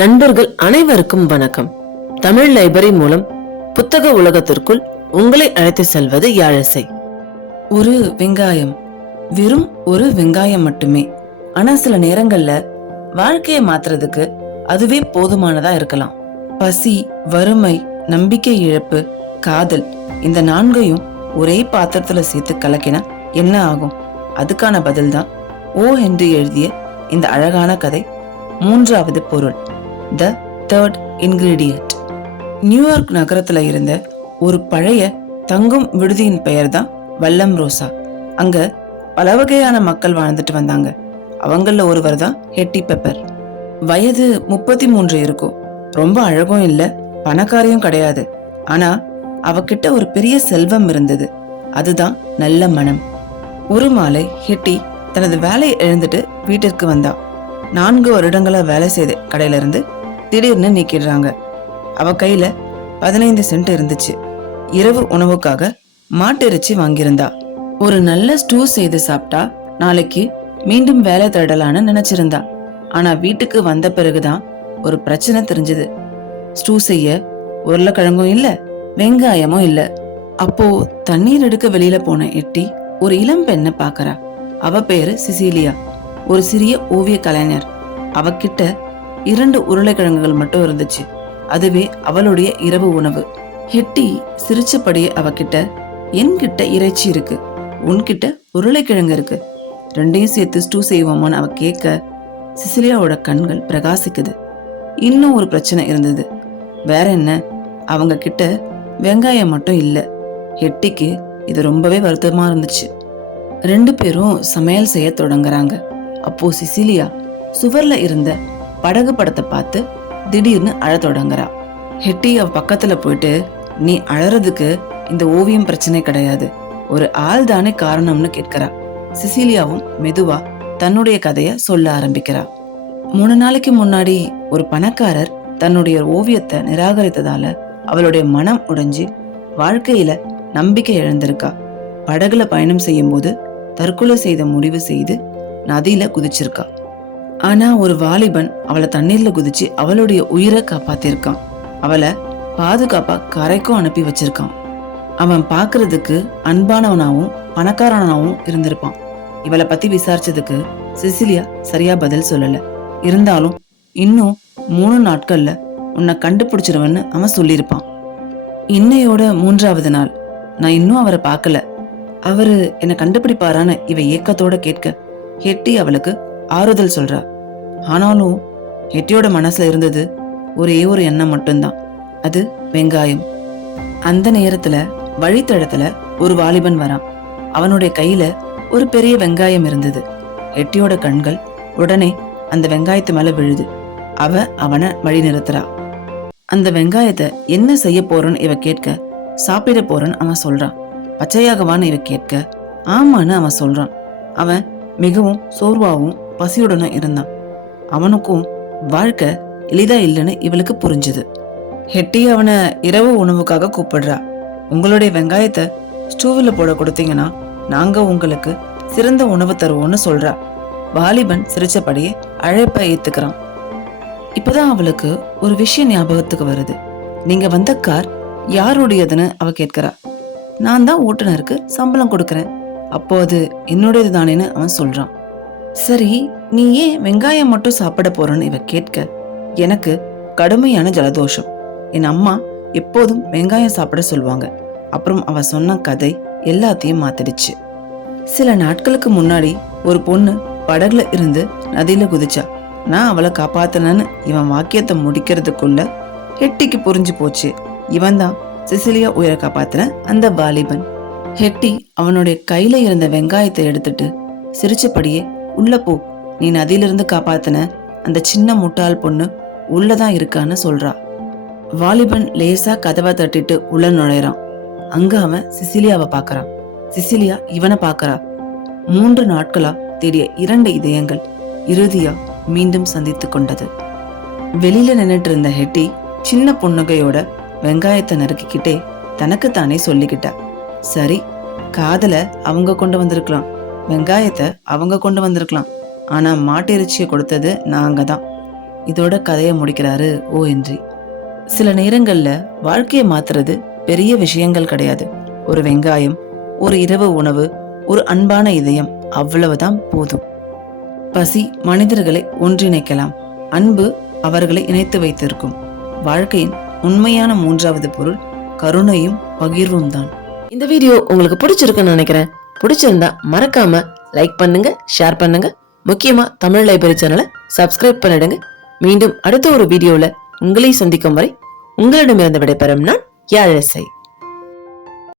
நண்பர்கள் அனைவருக்கும் வணக்கம். தமிழ் லைப்ரரி மூலம் புத்தக உலகத்திற்குள் உங்களை அழைத்து செல்வது யாழிசை. ஒரு வெங்காயம், வெறும் ஒரு வெங்காயம் மட்டுமே. ஆனா சில நேரங்கள்ல வாழ்க்கையை மாத்துறதுக்கு அதுவே போதுமானதா இருக்கலாம். பசி, வறுமை, நம்பிக்கை இழப்பு, காதல், இந்த நான்கையும் ஒரே பாத்திரத்துல சேர்த்து கலக்கினா என்ன ஆகும்? அதுக்கான பதில் தான் ஓ என்று எழுதிய இந்த அழகான கதை. மூன்றாவது பொருள், த தேர்ட் இன்கிரீடியன்ட். நியூயார்க் நகரத்துல இருந்த ஒரு பழைய தங்கும் விடுதியின் பெயர் தான் வல்லம் ரோசா. அங்க பல வகையான மக்கள் வாழ்ந்துட்டு வந்தாங்க. அவங்கள ஒருவர் தான் ஹெட்டி பெப்பர். வயது 33 இருக்கும். ரொம்ப அழகும் இல்ல, பணக்காரியும் கிடையாது. ஆனா அவகிட்ட ஒரு பெரிய செல்வம் இருந்தது. அதுதான் நல்ல மனம். ஒரு மாலை ஹெட்டி தனது வேலையை எழுந்துட்டு வீட்டிற்கு வந்தா. 4 வருடங்களா வேலை செய்த கடையில இருந்து திடீர்னு நீக்கிடுறாங்க. அவ கையில 15 சென்ட் இருந்துச்சு. இரவு உணவுக்காக மாட்டிறைச்சி வாங்கியிருந்தா. ஒரு நல்ல ஸ்டூ செய்து சாப்பிட்டா நாளைக்கு மீண்டும் வேலை தேடலான்னு நினைச்சிருந்தா. ஆனா வீட்டுக்கு வந்த பிறகுதான் ஒரு பிரச்சனை தெரிஞ்சது. ஸ்டூ செய்ய உருளைக்கிழங்கும் இல்ல, வெங்காயமும் இல்ல. அப்போ தண்ணீர் எடுக்க வெளியில போன எட்டி ஒரு இளம் பெண்ணை பாக்குறா. அவ பேரு சிசிலியா, ஒரு சிறிய ஓவிய கலைஞர். அவகிட்ட 2 உருளைக்கிழங்குகள் மட்டும் இருந்துச்சு. அதுவே அவளுடைய இரவு உணவு. ஹெட்டி சிரிச்சபடியே அவகிட்ட, என்கிட்ட இறைச்சி இருக்கு, உன்கிட்ட உருளைக்கிழங்கு இருக்கு, ரெண்டையும் சேர்த்து ஸ்டூ செய்வோமான்னு அவ கேட்க சிசிலியாவோட கண்கள் பிரகாசிக்குது. இன்னும் ஒரு பிரச்சனை இருந்தது. வேற என்ன, அவங்க கிட்ட வெங்காயம் மட்டும் இல்ல. ஹெட்டிக்கு இது ரொம்பவே வருத்தமா இருந்துச்சு. 2 பேரும் சமையல் செய்ய தொடங்குறாங்க. அப்போ சிசிலியா சுவர்ல இருந்த படகு படத்தை பார்த்து திடீர்னு அழ தொடங்குறா. ஹெட்டி அவ பக்கத்துல போயிட்டு, நீ அழறதுக்கு இந்த ஓவியம் பிரச்சனை கிடையாது, ஒரு ஆள் தானே காரணம்னு கேட்கிறா. சிசிலியாவும் மெதுவா தன்னுடைய கதைய சொல்ல ஆரம்பிக்கிறா. 3 நாளைக்கு முன்னாடி ஒரு பணக்காரர் தன்னுடைய ஓவியத்தை நிராகரித்ததால அவளுடைய மனம் உடைஞ்சு வாழ்க்கையில நம்பிக்கை இழந்திருக்கா. படகுல பயணம் செய்யும் போது தற்கொலை செய்த முடிவு செய்து நதியில குதிச்சிருக்கா. ஆனா ஒரு வாலிபன் அவளை தண்ணீர்ல குதிச்சு அவளுடைய உயிரை காப்பாத்திருக்கான். அவளை பாதுகாப்பா கரைக்கும் அனுப்பி வச்சிருக்கான். அவன் பாக்குறதுக்கு அன்பானவனாவும் பணக்காரனாவும் இருந்திருப்பான். இவளை பத்தி விசாரிச்சதுக்கு சிசிலியா சரியா பதில் சொல்லல. இருந்தாலும் இன்னும் 3 நாட்கள்ல உன்னை கண்டுபிடிச்சிருவன்னு அவன் சொல்லியிருப்பான். இன்னையோட 3வது நாள். நான் இன்னும் அவரை பார்க்கல. அவரு என்னை கண்டுபிடிப்பாரான்னு இவ ஏக்கத்தோட கேட்க ஹெட்டி அவளுக்கு ஆறுதல் சொல்றா. ஆனாலும் ஹெட்டியோட மனசுல இருந்தது ஒரே ஒரு எண்ணம் மட்டும்தான், அது வெங்காயம். அந்த நேரத்துல வழித்தடத்துல ஒரு வாலிபன் வரான். அவனுடைய கையில ஒரு பெரிய வெங்காயம் இருந்தது. ஹெட்டியோட கண்கள் உடனே அந்த வெங்காயத்து மேல விழுது. அவனை வழி நிறுத்துறா. அந்த வெங்காயத்தை என்ன செய்ய போறன்னு இவ கேட்க, சாப்பிட போறன்னு அவன் சொல்றான். பச்சையாகவான்னு இவ கேட்க, ஆமான்னு அவன் சொல்றான். அவன் மிகவும் சோர்வாவும் பசியுடனும் இருந்தான். அவனுக்கும் வாழ்க்கை எளிதா இல்லைன்னு இவளுக்கு புரிஞ்சுது. ஹெட்டி அவனை இரவு உணவுக்காக கூப்பிடுறா. உங்களுடைய வெங்காயத்தை ஸ்டூவில் போட கொடுத்தீங்கன்னா நாங்க உங்களுக்கு சிறந்த உணவு தருவோம்னு சொல்றா. வாலிபன் சிரிச்சபடியே அழைப்பை ஏத்துக்கிறான். இப்பதான் அவளுக்கு ஒரு விஷயம் ஞாபகத்துக்கு வருது. நீங்க வந்த கார் யாருடையதுன்னு அவ கேட்கிறா. நான் தான் ஓட்டுநருக்கு சம்பளம் கொடுக்கறேன், அப்போ அது என்னுடையது தானேன்னு அவன் சொல்றான். சரி, நீ ஏன் வெங்காயம் மட்டும் சாப்பிட போறன்னு இவ கேட்க, எனக்கு கடுமையான ஜலதோஷம், என் அம்மா எப்போதும் வெங்காயம் சாப்பிட சொல்லுவாங்க. அப்புறம் அவ சொன்ன கதை எல்லாத்தையும் மாத்திடுச்சு. சில நாட்களுக்கு முன்னாடி ஒரு பொண்ணு படகுல இருந்து நதியில குதிச்சா. நான் அவளை காப்பாத்தினேன்னு இவன் வாக்கியத்தை முடிக்கிறதுக்குள்ள ஹெட்டிக்கு புரிஞ்சு போச்சு, இவன் தான் சிசிலியா உயிரை காப்பாத்தின அந்த வாலிபன். ஹெட்டி அவனுடைய கையில இருந்த வெங்காயத்தை எடுத்துட்டு சிரிச்சபடியே, உள்ள போ, நீ நதியிலிருந்து காப்பாத்தின அந்த சின்ன முட்டாள் பொண்ணு உள்ளதான் இருக்கான்னு சொல்றா. வாலிபன் லேசா கதவை தட்டிட்டு உள்ள நுழைறான். அங்க அவன் சிசிலியாவை பாக்குறான். சிசிலியா இவனை பாக்குறா. 3 நாட்களா தேடிய 2 இதயங்கள் இறுதியா மீண்டும் சந்தித்து கொண்டது. வெளியில நின்னுட்டு இருந்த ஹெட்டி சின்ன புன்னகையோட வெங்காயத்தை நறுக்கிக்கிட்டே தனக்குத்தானே சொல்லிக்கிட்டா, சரி, காதல அவங்க கொண்டு வந்திருக்கலாம், வெங்காயத்தை அவங்க கொண்டு வந்திருக்கலாம், ஆனா மாட்டிறைச்சியை கொடுத்தது நாங்க தான். இதோட கதையை முடிக்கிறாரு ONG. சில நேரங்கள்ல வாழ்க்கையை மாத்துறது பெரிய விஷயங்கள் கிடையாது. ஒரு வெங்காயம், ஒரு இரவு உணவு, ஒரு அன்பான இதயம், அவ்வளவுதான் போதும். பசி மனிதர்களை ஒன்றிணைக்கலாம், அன்பு அவர்களை இணைத்து வைத்திருக்கும். வாழ்க்கையின் உண்மையான மூன்றாவது பொருள் கருணையும் பகிர்வும் தான். இந்த வீடியோ உங்களுக்கு பிடிச்சிருக்குன்னு நினைக்கிறேன். பிடிச்சிருந்தா மறக்காம லைக் பண்ணுங்க, ஷேர் பண்ணுங்க. முக்கியமா தமிழ் லைப்ரரி சேனலை சப்ஸ்கிரைப் பண்ணிடுங்க. மீண்டும் அடுத்த ஒரு வீடியோல உங்களை சந்திக்கும் வரை உங்களிடமிருந்து விடைபெறும் நான் யாழிசை.